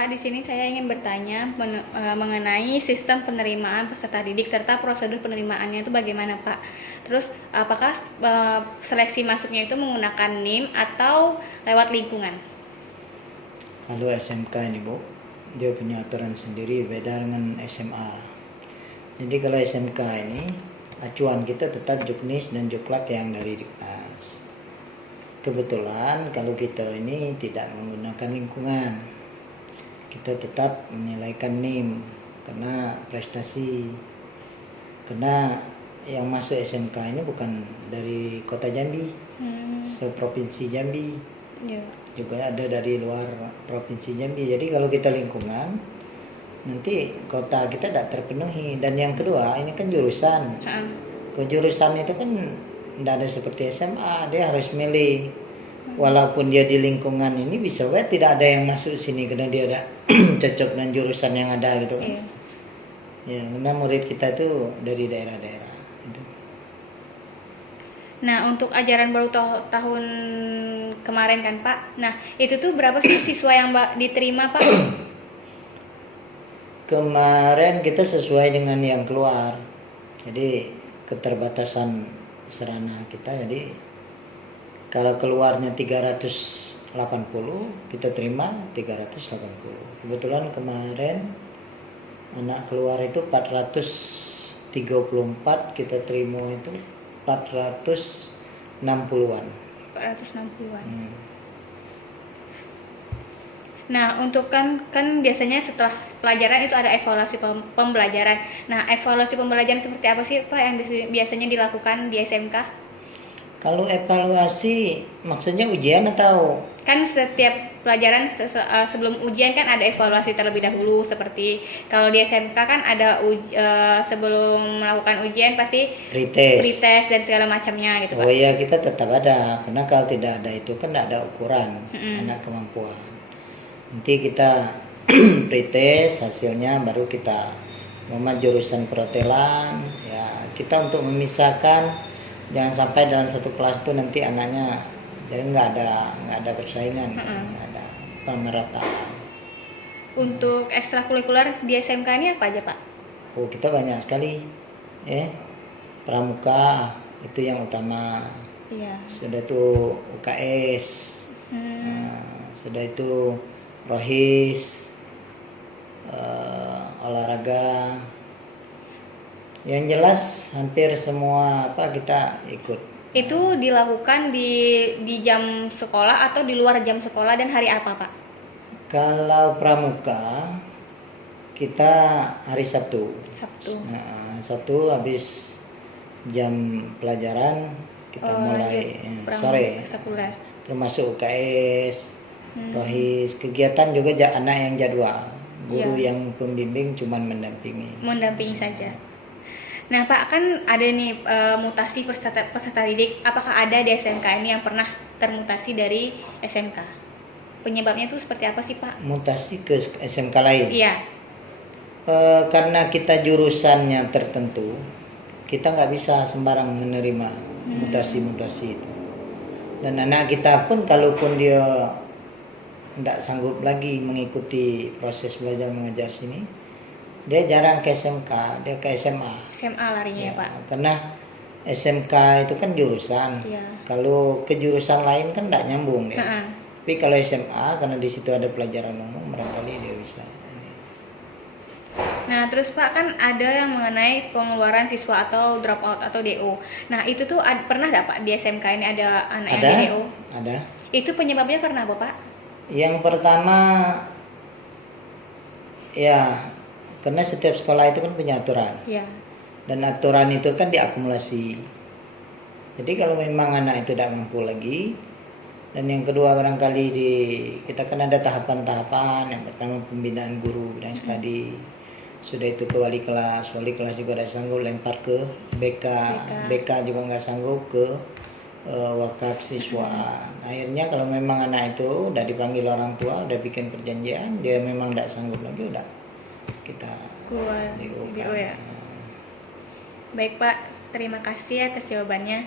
Pak, di sini saya ingin bertanya mengenai sistem penerimaan peserta didik serta prosedur penerimaannya itu bagaimana, Pak? Terus apakah seleksi masuknya itu menggunakan NIM atau lewat lingkungan? Kalau SMK ini Bu, dia punya aturan sendiri, beda dengan SMA. Jadi kalau SMK ini acuan kita tetap Juknis dan Juklak yang dari Diknas. Kebetulan kalau kita ini tidak menggunakan lingkungan, kita tetap menilaikan NIM karena prestasi. Karena yang masuk SMK ini bukan dari kota Jambi, seprovinsi Jambi, juga ada dari luar provinsi Jambi. Jadi kalau kita lingkungan, nanti kota kita tidak terpenuhi. Dan yang kedua, ini kan jurusan. Kejurusan itu kan tidak ada seperti SMA, dia harus milih. Walaupun dia di lingkungan ini bisa tidak ada yang masuk sini karena dia ada cocok dengan jurusan yang ada gitu kan. Ya, karena murid kita itu dari daerah-daerah itu. Nah, untuk ajaran baru tahun kemarin kan Pak, nah itu tuh berapa sih siswa yang diterima Pak? Kemarin kita sesuai dengan yang keluar, jadi keterbatasan sarana kita, jadi kalau keluarnya 380 kita terima 380. Kebetulan kemarin anak keluar itu 434, kita terima itu 460-an. 460-an. Nah, untuk kan biasanya setelah pelajaran itu ada evaluasi pembelajaran. Nah, evaluasi pembelajaran seperti apa sih Pak yang biasanya dilakukan di SMK? Kalau evaluasi maksudnya ujian atau? Kan setiap pelajaran sebelum ujian kan ada evaluasi terlebih dahulu, seperti kalau di SMK kan ada sebelum melakukan ujian pasti pretest dan segala macamnya gitu Pak. Oh iya, kita tetap ada, karena kalau tidak ada itu kan tidak ada ukuran anak kemampuan. Nanti kita pretest hasilnya baru kita jurusan perhotelan ya, kita untuk memisahkan jangan sampai dalam satu kelas itu nanti anaknya jadi nggak ada persaingan, nggak ada pemerataan. Untuk ekstrakurikuler di SMK ini apa aja Pak? Oh, kita banyak sekali, pramuka itu yang utama. Iya. Sudah itu UKS, sudah itu rohis, olahraga. Yang jelas hampir semua kita ikut. Itu dilakukan di jam sekolah atau di luar jam sekolah dan hari apa Pak? Kalau pramuka kita hari Sabtu. Sabtu habis jam pelajaran kita mulai sore. Termasuk UKS, rohis, kegiatan juga anak yang jadwal. Guru yang pembimbing cuman mendampingi saja. Nah Pak, kan ada nih mutasi peserta didik. Apakah ada di SMK ini yang pernah termutasi dari SMK? Penyebabnya itu seperti apa sih Pak? Mutasi ke SMK lain? Iya. Karena kita jurusannya tertentu, kita nggak bisa sembarang menerima mutasi-mutasi itu. Dan anak kita pun kalaupun dia tidak sanggup lagi mengikuti proses belajar mengajar sini, dia jarang ke SMK, dia ke SMA. SMA larinya ya Pak? Karena SMK itu kan jurusan. Kalau ke jurusan lain kan tidak nyambung dia. Tapi kalau SMA karena di situ ada pelajaran umum, barangkali dia bisa. Nah terus Pak, kan ada yang mengenai pengeluaran siswa atau dropout atau DO. Nah itu tuh pernah nggak Pak di SMK ini ada anak yang DO? Ada. Itu penyebabnya karena apa Pak? Yang pertama ya karena setiap sekolah itu kan punya aturan. Dan aturan itu kan diakumulasi. Jadi kalau memang anak itu tidak mampu lagi, dan yang kedua barangkali kita kan ada tahapan-tahapan. Yang pertama pembinaan guru bidang studi, sudah itu ke wali kelas juga tidak sanggup, lempar ke BK juga nggak sanggup, ke wakaf siswa. Akhirnya kalau memang anak itu udah dipanggil orang tua, udah bikin perjanjian, dia memang tidak sanggup lagi, udah kita keluar DO ya. Baik Pak, terima kasih atas jawabannya.